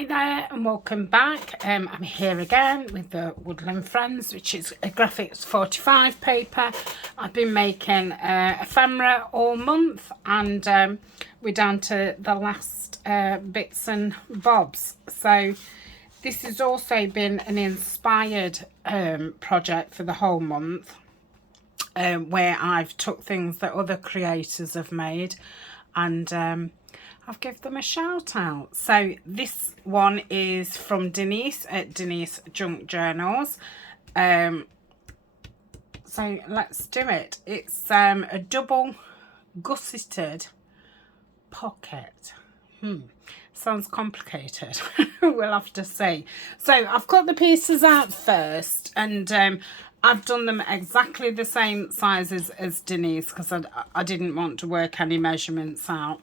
Hi there and welcome back. I'm here again with the Woodland Friends, which is a graphics 45 paper. I've been making ephemera all month, and we're down to the last bits and bobs. So this has also been an inspired project for the whole month, where I've took things that other creators have made and I've given them a shout out. So this one is from Denise at Denise Junk Journals. So let's do it. It's a double gusseted pocket. Sounds complicated. We'll have to see. So I've cut the pieces out first, and I've done them exactly the same sizes as Denise because I didn't want to work any measurements out.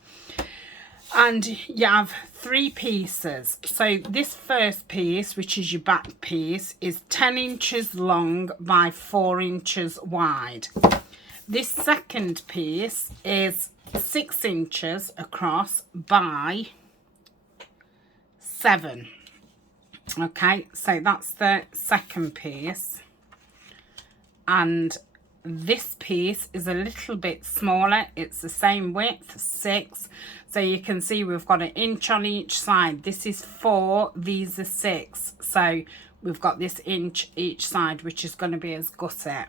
And you have 3 pieces. So this first piece, which is your back piece, is 10 inches long by 4 inches wide. This second piece is 6 inches across by 7. Okay, so that's the second piece. And this piece is a little bit smaller. It's the same width, 6. So you can see we've got an inch on each side. This is 4, these are 6. So we've got this inch each side, which is going to be as gusset.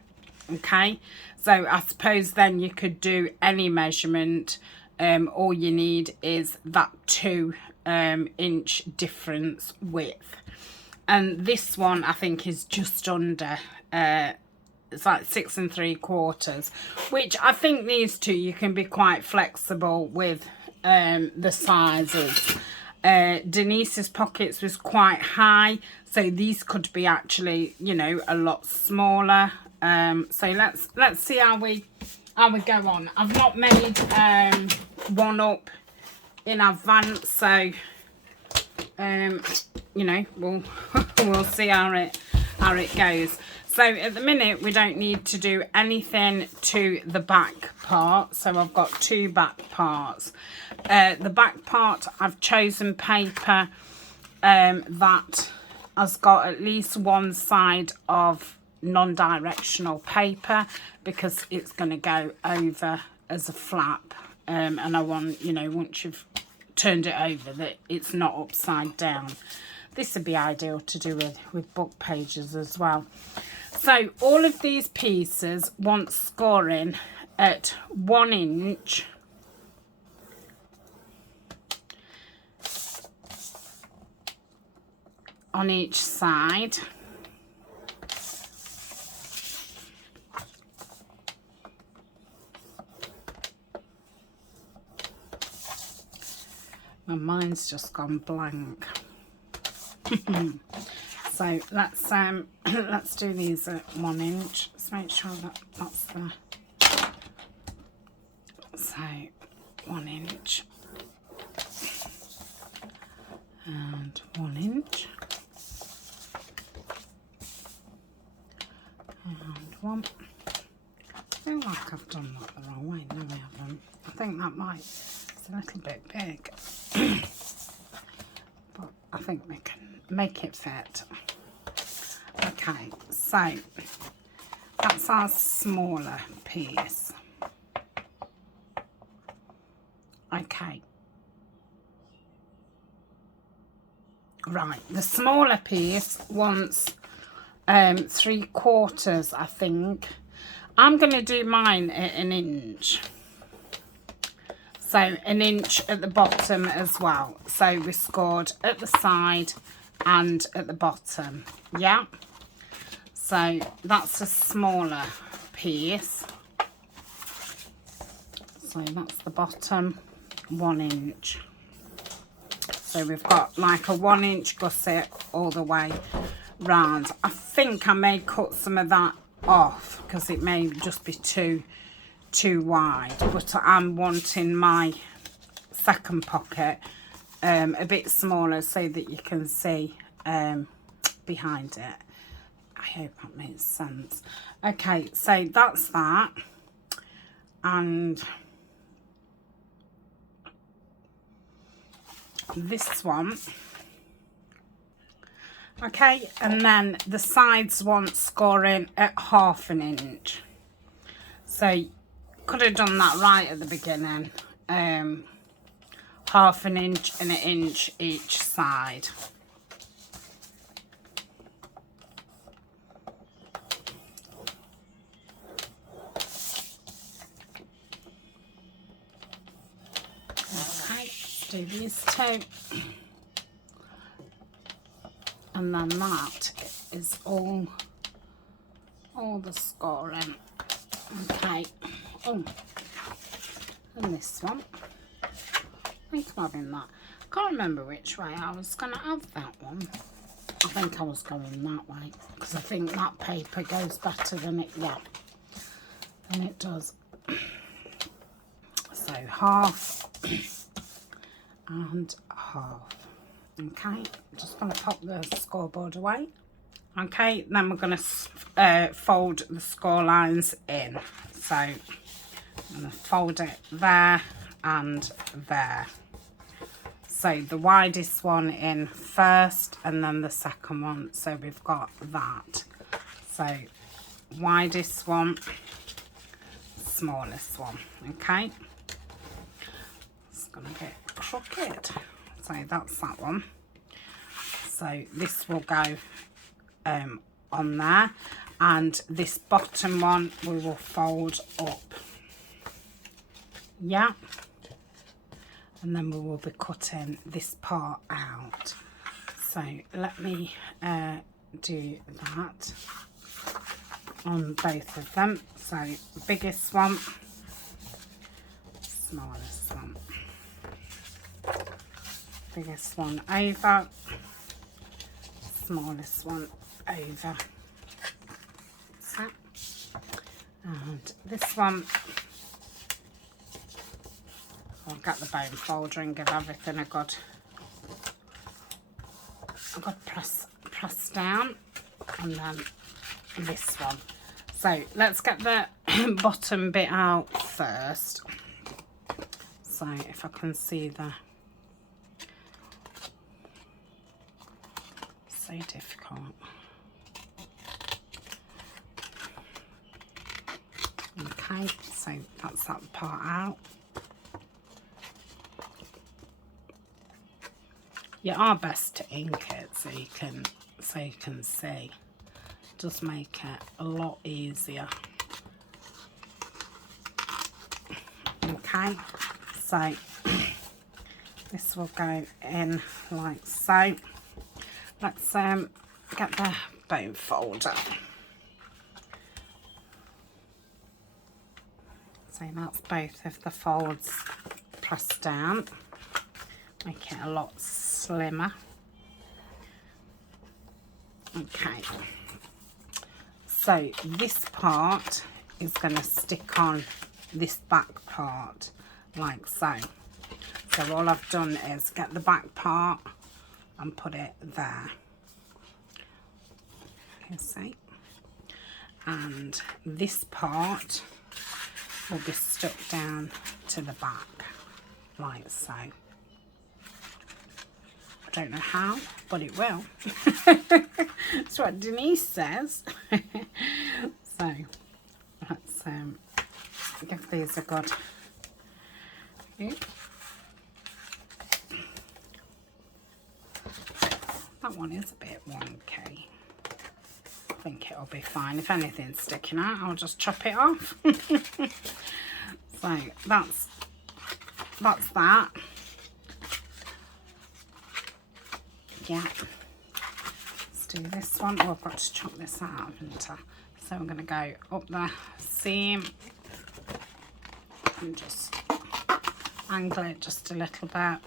Okay, so I suppose then you could do any measurement. All you need is that 2 inch difference width. And this one I think is just under it's like 6 3/4, which I think these two you can be quite flexible with the sizes. Denise's pockets was quite high, so these could be actually, you know, a lot smaller. So let's see how we go on. I've not made one up in advance, so you know, we'll see how it goes. So at the minute we don't need to do anything to the back part. So I've got 2 back parts. The back part, I've chosen paper that has got at least one side of non-directional paper, because it's going to go over as a flap, and I want, you know, once you've turned it over, that it's not upside down. This would be ideal to do with book pages as well. So all of these pieces want scoring at 1 inch on each side. My mind's just gone blank. So let's do these at 1 inch. Let's make sure that that's the, so 1 inch and 1 inch and 1. I feel like I've done that the wrong way. No, I haven't. I think that might, it's a little bit big, but I think we can make it fit. Okay, so that's our smaller piece. Okay, right, the smaller piece wants 3/4, I think. I'm going to do mine at 1 inch. So 1 inch at the bottom as well. So we scored at the side and at the bottom. Yeah. So that's a smaller piece. So that's the bottom, 1 inch. So we've got like a 1 inch gusset all the way round. I think I may cut some of that off because it may just be too wide, but I'm wanting my second pocket a bit smaller so that you can see behind it. I hope that makes sense. Okay, so that's that. And this one Okay, and then the sides want scoring at 1/2 inch. So could have done that right at the beginning. 1/2 inch and 1 inch each side. Okay, let's do these two. And then that is all the scoring. Okay. Oh, and this one. I think I'm having that. I can't remember which way I was going to have that one. I think I was going that way because I think that paper goes better than it, yeah, than it does. So 1/2 and 1/2. Okay, just going to pop the scoreboard away. Okay, then we're going to fold the score lines in. So I'm going to fold it there and there. So the widest one in first and then the second one. So we've got that. So widest one, smallest one. Okay. It's going to get crooked. So that's that one. So this will go on there, and this bottom one we will fold up. Yeah. And then we will be cutting this part out. So let me do that on both of them. So biggest one, smallest one. Biggest one over, smallest one over. So, and this one, I'll get the bone folder and give everything a good press down, and then this one. So let's get the bottom bit out first. So if I can see the, so difficult. Okay, so that's that part out. You are best to ink it so you can see. It does make it a lot easier. Okay, so this will go in like so. Let's get the bone folder. So that's both of the folds pressed down. Make it a lot slimmer. Okay, so this part is going to stick on this back part like so. So all I've done is get the back part and put it there. You see, and this part will be stuck down to the back like so. I don't know how, but it will. That's what Denise says. So let's give these a good. That one is a bit wonky. I think it'll be fine. If anything's sticking out, I'll just chop it off. So that's that. Yeah. Let's do this one. Oh, I've got to chop this out, haven't I? So I'm going to go up the seam and just angle it just a little bit.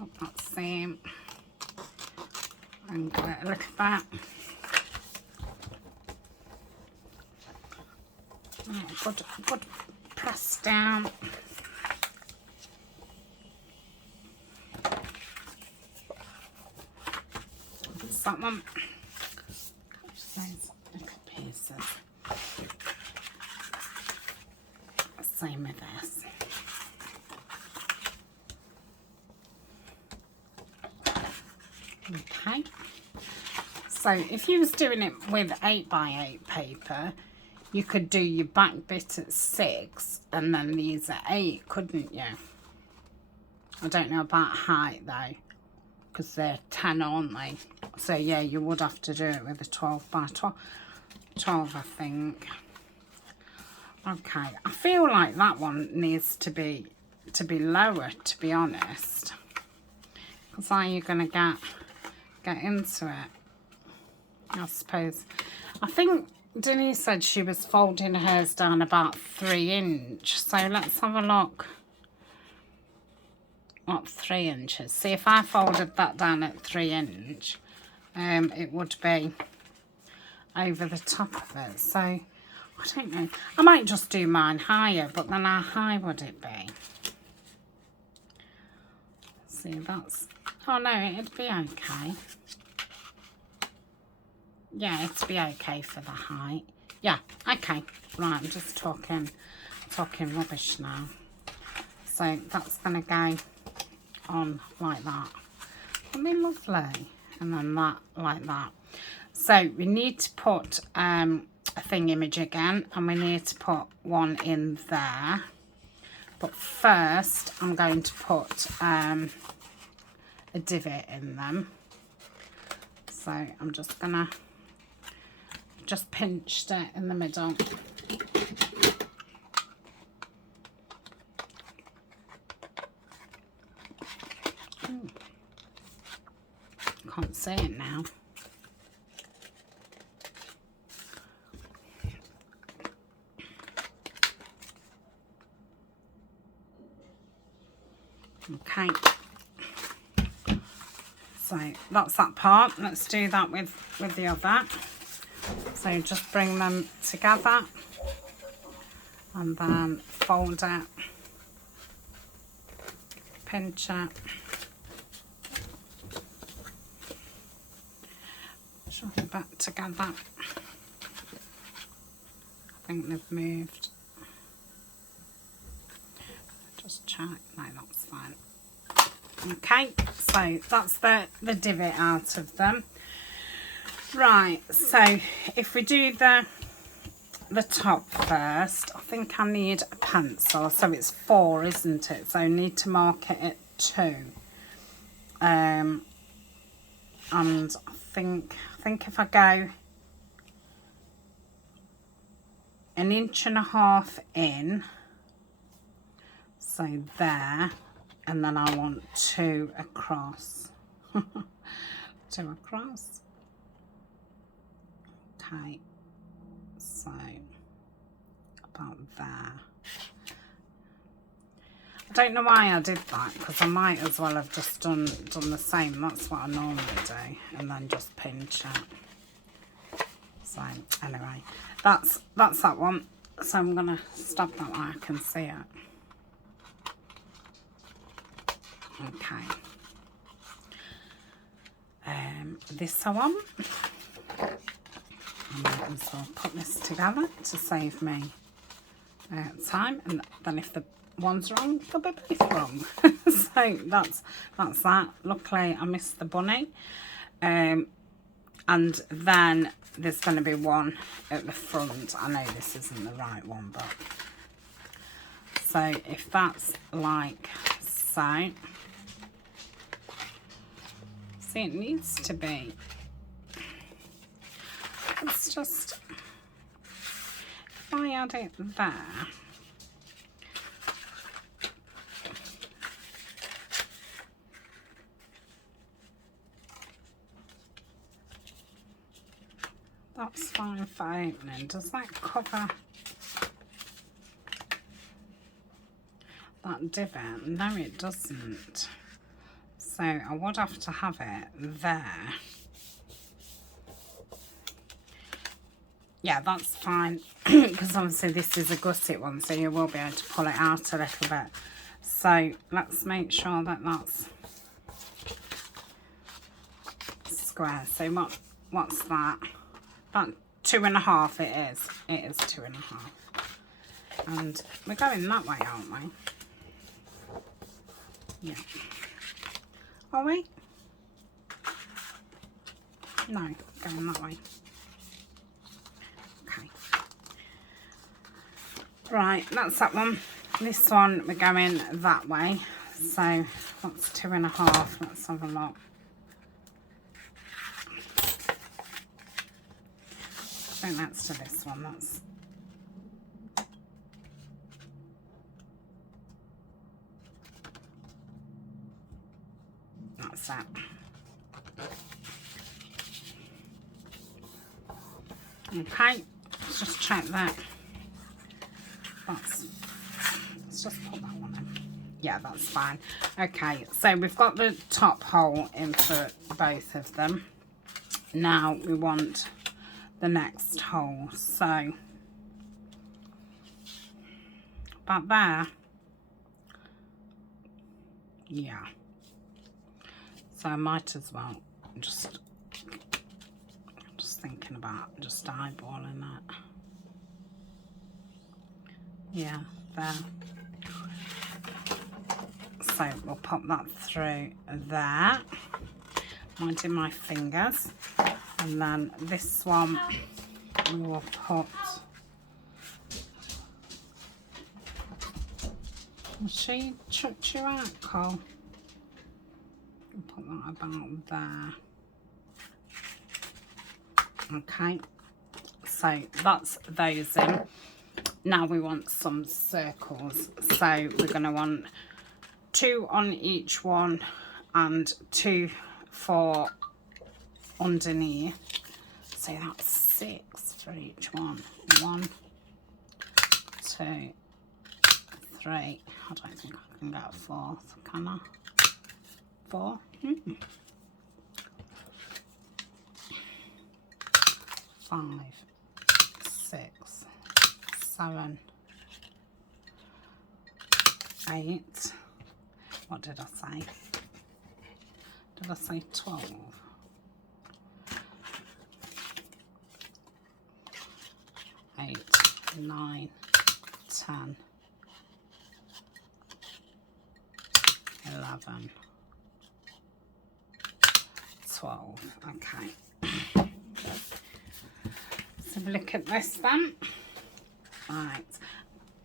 Up that seam. Angle it a little bit. Oh, good press down. That's that one. Just those little pieces. Same with this. Okay. So if you was doing it with 8x8 paper, you could do your back bit at 6 and then these at 8, couldn't you? I don't know about height though, because they're 10, aren't they? So yeah, you would have to do it with a 12x12, I think. Okay, I feel like that one needs to be lower, to be honest. Because how are you going to get into it? I suppose. I think Denise said she was folding hers down about 3 inch. So let's have a look. What, 3 inches? See, if I folded that down at 3 inch, it would be over the top of it. So I don't know. I might just do mine higher, but then how high would it be? See, that's... Oh no, it'd be okay. Yeah, it'd be okay for the height. Yeah, okay. Right, I'm just talking rubbish now. So that's going to go on like that. Isn't it lovely? And then that like that. So we need to put a thing image again, and we need to put one in there. But first, I'm going to put a divot in them. So I'm just gonna pinched it in the middle. Can't see it now. Okay. So that's that part. Let's do that with the other. So just bring them together and then fold it, pinch it, shove it back together. I think they've moved. Just check. No, that's fine. Okay, so that's the divot out of them. Right, so if we do the top first, I think I need a pencil. So it's 4, isn't it? So I need to mark it at 2. And I think if I go 1.5 inches in, so there, and then I want 2 across. 2 across. Okay, so about there. I don't know why I did that, because I might as well have just done the same. That's what I normally do, and then just pinch it. So anyway, that's that one. So I'm gonna stop that where I can see it. Okay. This one. And so I'll put this together to save me time, and then if the one's wrong, they'll be both wrong. So that's that. Luckily I missed the bunny, and then there's going to be one at the front. I know this isn't the right one, but so if that's like so, see, it needs to be. It's just, if I add it there, that's fine for opening. Does that cover that divot? No, it doesn't. So I would have to have it there. Yeah, that's fine, because obviously this is a gusset one, so you will be able to pull it out a little bit. So let's make sure that that's square. So what's that? That 2.5 it is. It is 2.5. And we're going that way, aren't we? Yeah. Are we? No, going that way. Okay. Right, that's that one. This one, we're going that way. So, that's 2.5. Let's have a look. I think that's to this one. That's that. Okay, let's just check that. Let's just put that one in. Yeah, that's fine. Okay, so we've got the top hole in for both of them. Now we want the next hole. So about there. Yeah. So I might as well just thinking about just eyeballing that. Yeah, there. So we'll pop that through there, minding my fingers, and then this one we will put. She chucked you out, Cole. Put that about there. Okay, so that's those in. Now we want some circles, so we're going to want 2 on each one and 2 for underneath, so that's 6 for each one. 1, 2, 3. I don't think I can get a 4th, can I? 4. 5, 6, 7, 8. What did I say? Did I say 12? 8, 9, 10, 11, 12. Okay. Let's have a look at this then. Right.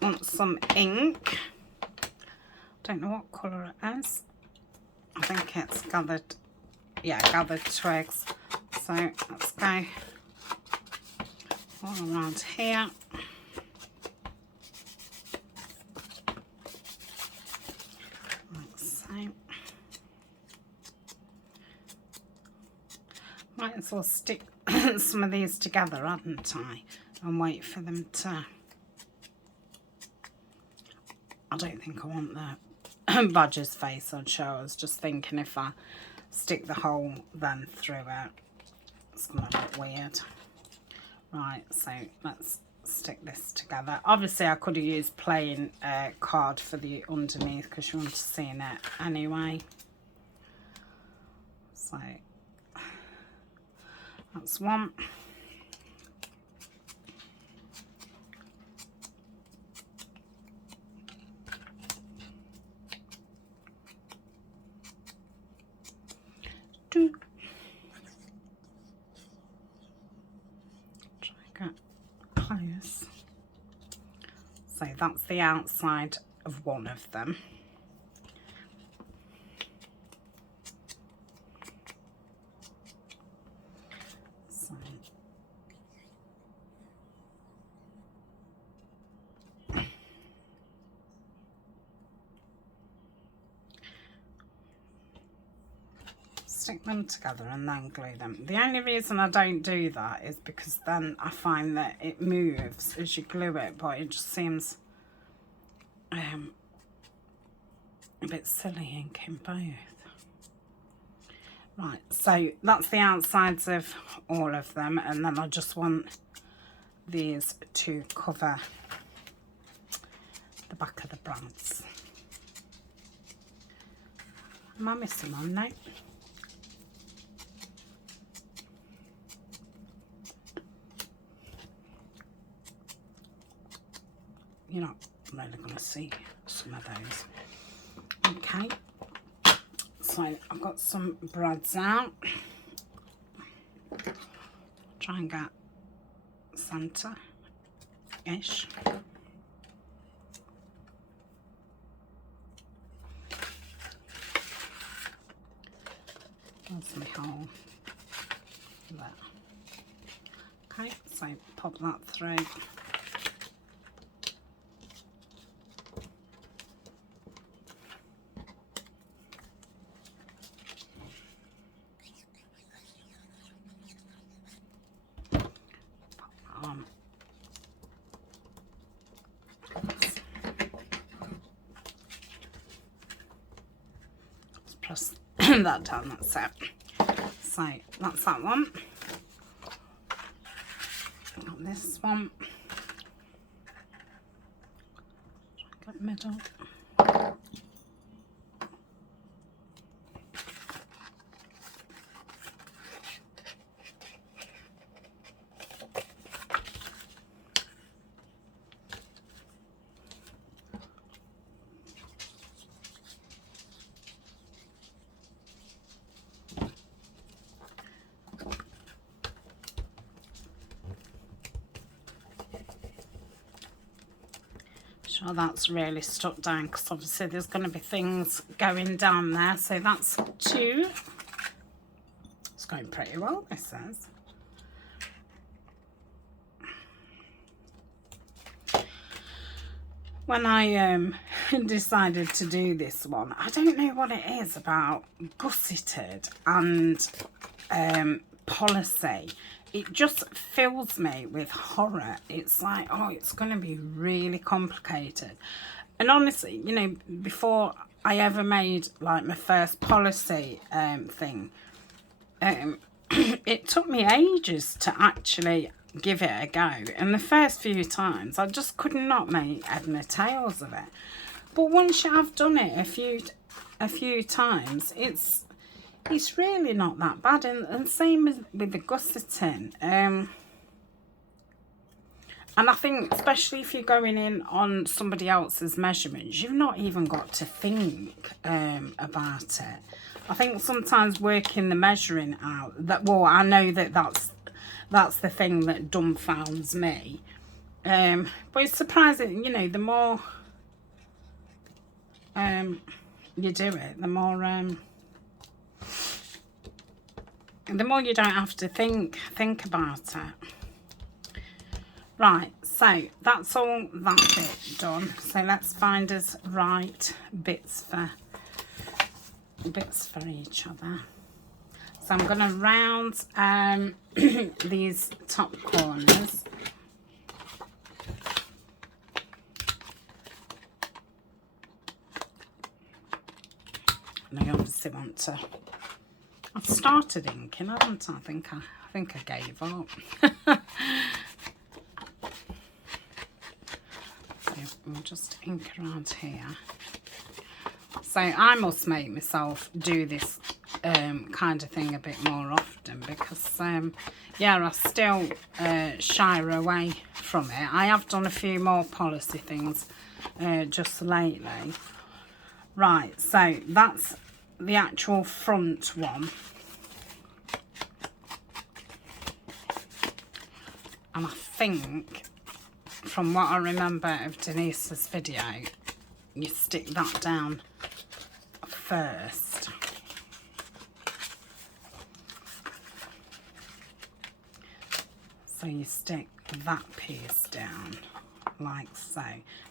Want some ink. Don't know what colour it is. I think it's gathered, yeah, gathered twigs. So let's go all around here. Like so. Might as well stick some of these together, hadn't I? And wait for them to... I don't think I want the badger's face on show. I was just thinking if I stick the hole then through it, it's going to look weird. Right, so let's stick this together. Obviously, I could have used plain card for the underneath because you want to see it anyway. So that's one. Try to get close. So that's the outside of one of them. Stick them together and then glue them. The only reason I don't do that is because then I find that it moves as you glue it, but it just seems a bit silly inking both. Right, so that's the outsides of all of them, and then I just want these to cover the back of the brads. Am I missing one? No. You're not really going to see some of those. Okay, so I've got some brads out. Try and get centre-ish. That's my hole there. Okay, so pop that through. Let's press that down, that's it. So that's that one. Got this one. Got middle. Sure that's really stuck down, because obviously there's going to be things going down there. So that's 2. It's going pretty well, this says. When I decided to do this one, I don't know what it is about Gusseted and policy. It just fills me with horror. It's like, oh, it's going to be really complicated. And honestly, you know, before I ever made like my first policy thing, it took me ages to actually give it a go. And the first few times, I just could not make head nor tails of it. But once you have done it a few times, it's really not that bad. And same as with the gusseting. And I think, especially if you're going in on somebody else's measurements, you've not even got to think about it. I think sometimes working the measuring out, well, I know that's the thing that dumbfounds me. But it's surprising, you know, the more you do it, the more you don't have to think about it. Right, so that's all that bit done. So let's find us right bits for each other. So I'm going to round these top corners. And I obviously want to. I've started inking, haven't I? I think I gave up. So we'll just ink around here. So I must make myself do this kind of thing a bit more often, because yeah, I still shy away from it. I have done a few more policy things just lately. Right, so that's the actual front one. And I think, from what I remember of Denise's video, you stick that down first. So you stick that piece down like so.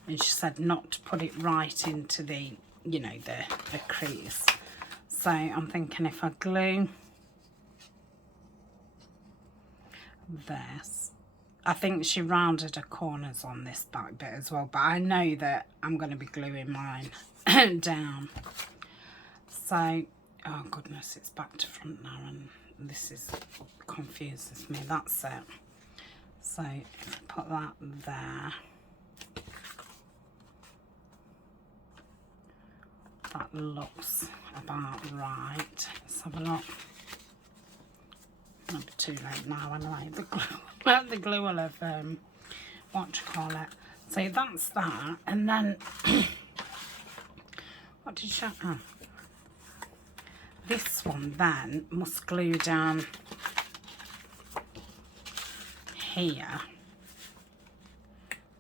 And she said not to put it right into the, you know, the crease. So I'm thinking if I glue this, I think she rounded her corners on this back bit as well, but I know that I'm going to be gluing mine down. So, oh goodness, it's back to front now, and this confuses me. That's it. So if I put that there, that looks about right. Let's have a look. Not be too late now anyway. The glue will have what do you call it? So that's that, and then what did you? Oh, this one then must glue down here,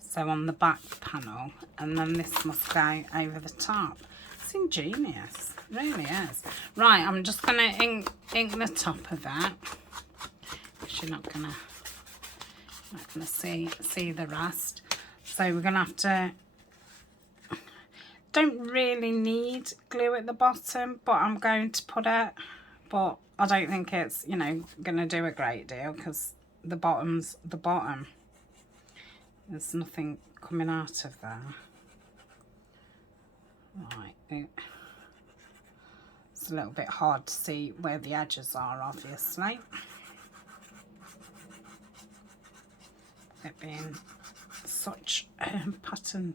so on the back panel, and then this must go over the top. It's ingenious, it really is. Right, I'm just going to ink the top of that. You're not gonna see the rest. So we're gonna have to. Don't really need glue at the bottom, but I'm going to put it. But I don't think it's, you know, gonna do a great deal because the bottom's the bottom. There's nothing coming out of there. Right, it's a little bit hard to see where the edges are, obviously. It being such pattern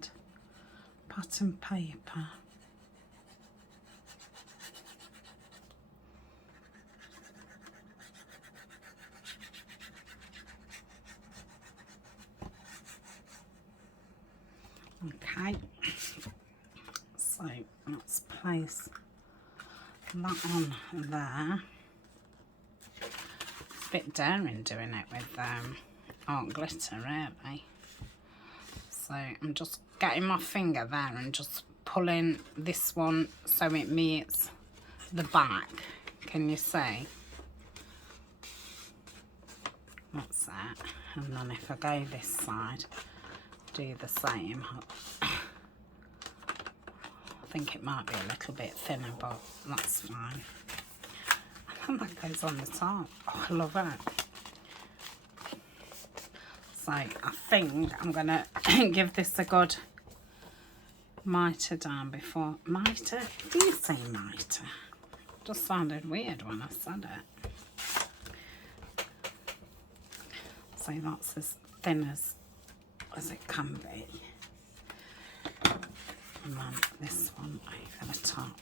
paper. Okay, so let's place that on there. It's a bit daring doing it with art glitter, really. So I'm just getting my finger there and just pulling this one so it meets the back. Can you see? That's that. And then if I go this side, do the same. I think it might be a little bit thinner, but that's fine. And that goes on the top. Oh, I love it. So I think I'm gonna give this a good mitre down before. Mitre? Do you say mitre? Just sounded weird when I said it. So that's as thin as it can be. And then this one over the top.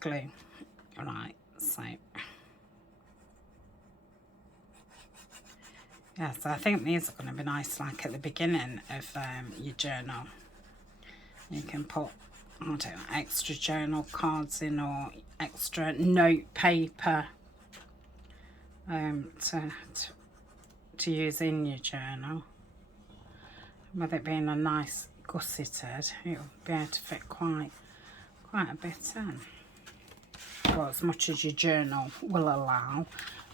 Glue. Right, so yeah, so I think these are going to be nice, like at the beginning of your journal. You can put, I don't know, extra journal cards in or extra note paper to use in your journal. With it being a nice gusseted, it'll be able to fit quite a bit in. Well, as much as your journal will allow.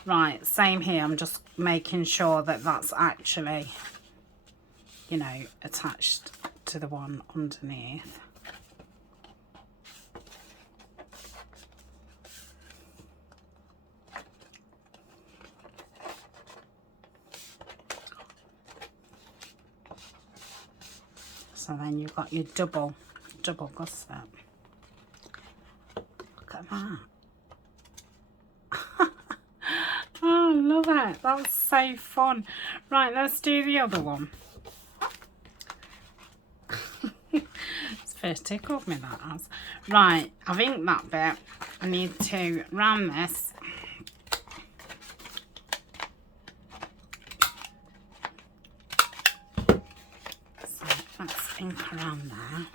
Right, same here. I'm just making sure that that's actually, you know, attached to the one underneath. So then you've got your double gusset. Look at that. Oh, I love it. That's so fun. Right, let's do the other one. It's first tickled me, that has. Right, I've inked that bit. I need to round this. So let's ink around there.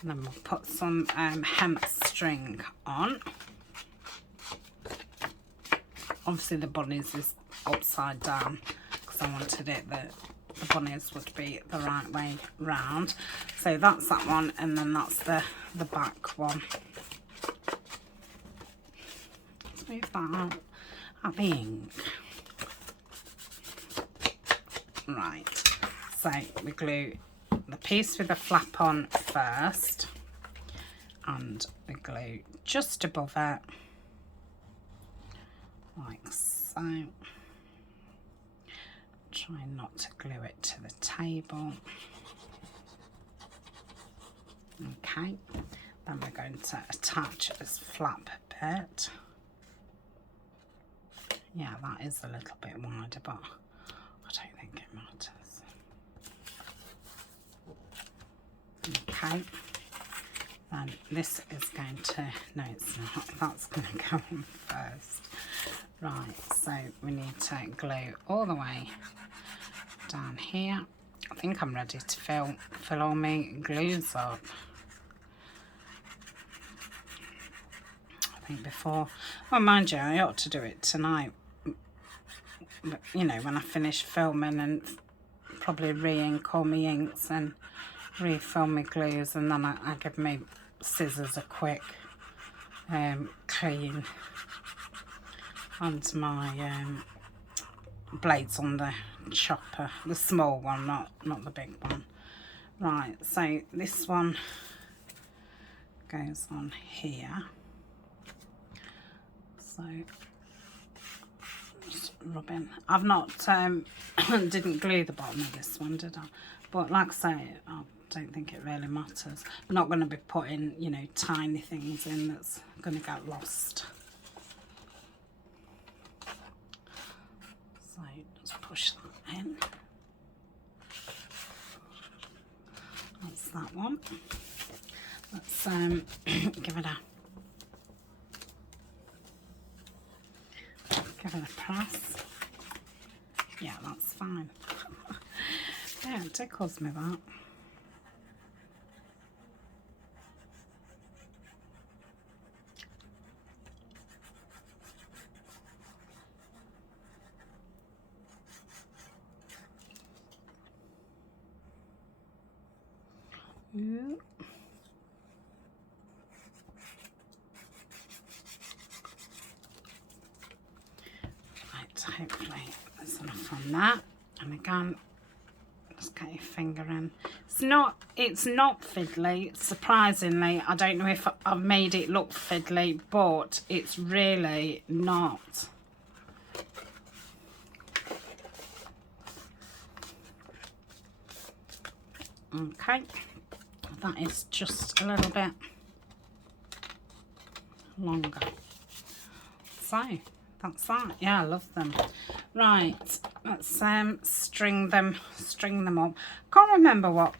And then we'll put some hemp string on. Obviously the bunnies is upside down because I wanted it that the bunnies would be the right way round. So that's that one, and then that's the back one. Let's move that out at the ink. Right, so we glue the piece with the flap on first, and we glue just above it, like so. Try not to glue it to the table. Okay, then we're going to attach this flap bit. Yeah, that is a little bit wider, but I don't think it matters. Okay, then this is going to, no it's not, that's going to go on first. Right, so we need to glue all the way down here. I think I'm ready to fill all my glues up. I think before, well mind you, I ought to do it tonight you know, when I finish filming, and probably re-ink all my inks and refill my glues, and then I give my scissors a quick clean onto my blades on the chopper, the small one, not the big one. Right, so this one goes on here. So just rubbing. I've not didn't glue the bottom of this one, did I? But like I say, I don't think it really matters. I'm not going to be putting, you know, tiny things in that's going to get lost. So just push that in. That's that one. Let's give it a press. Yeah, that's fine. Yeah, it tickles me that. Ooh. Right, hopefully there's enough on that. And again, just get your finger in. It's not fiddly, surprisingly. I don't know if I've made it look fiddly, but it's really not. Okay, that is just a little bit longer. So that's that. Yeah, I love them. Right, let's string them up. Can't remember what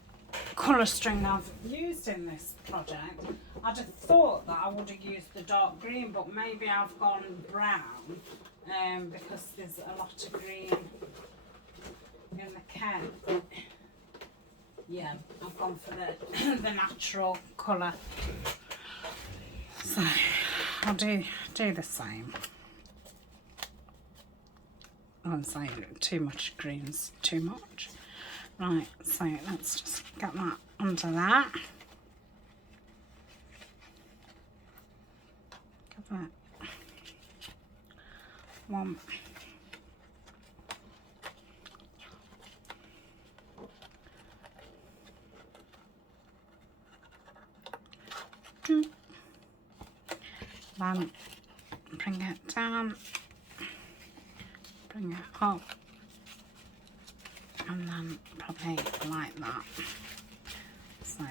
colour string I've used in this project. I'd have thought that I would have used the dark green, but maybe I've gone brown because there's a lot of green in the can. Yeah, I've gone for the natural colour. So I'll do the same. I'm saying too much green's too much. Right, so let's just get that under that. Give that one. Then bring it down, bring it up, and then probably like that. So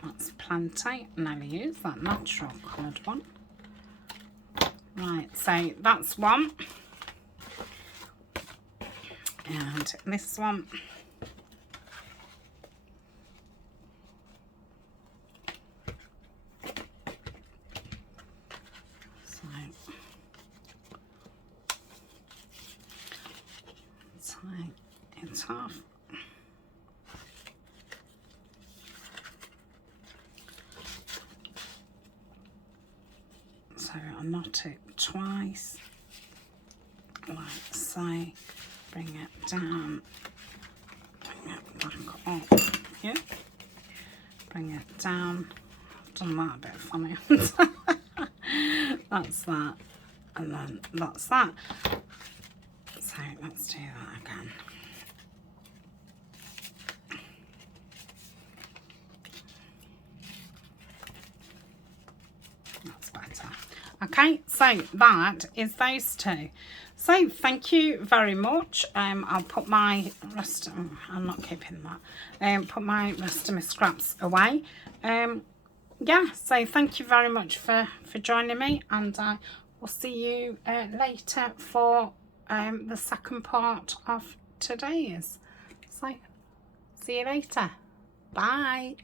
that's plenty. Never use that natural coloured one. Right, so that's one, and this one. It's half. So I'll knot it twice, like so, bring it down, bring it back up, yeah, bring it down. I've done that a bit funny. That's that, and then that's that. So let's do that again. That's better. Okay, so that is those two. So thank you very much. I'll put my rest. I'm not keeping that. Put my rest of my scraps away. Yeah. So thank you very much for joining me, and I will see you later for the second part of today's. So see you later. Bye.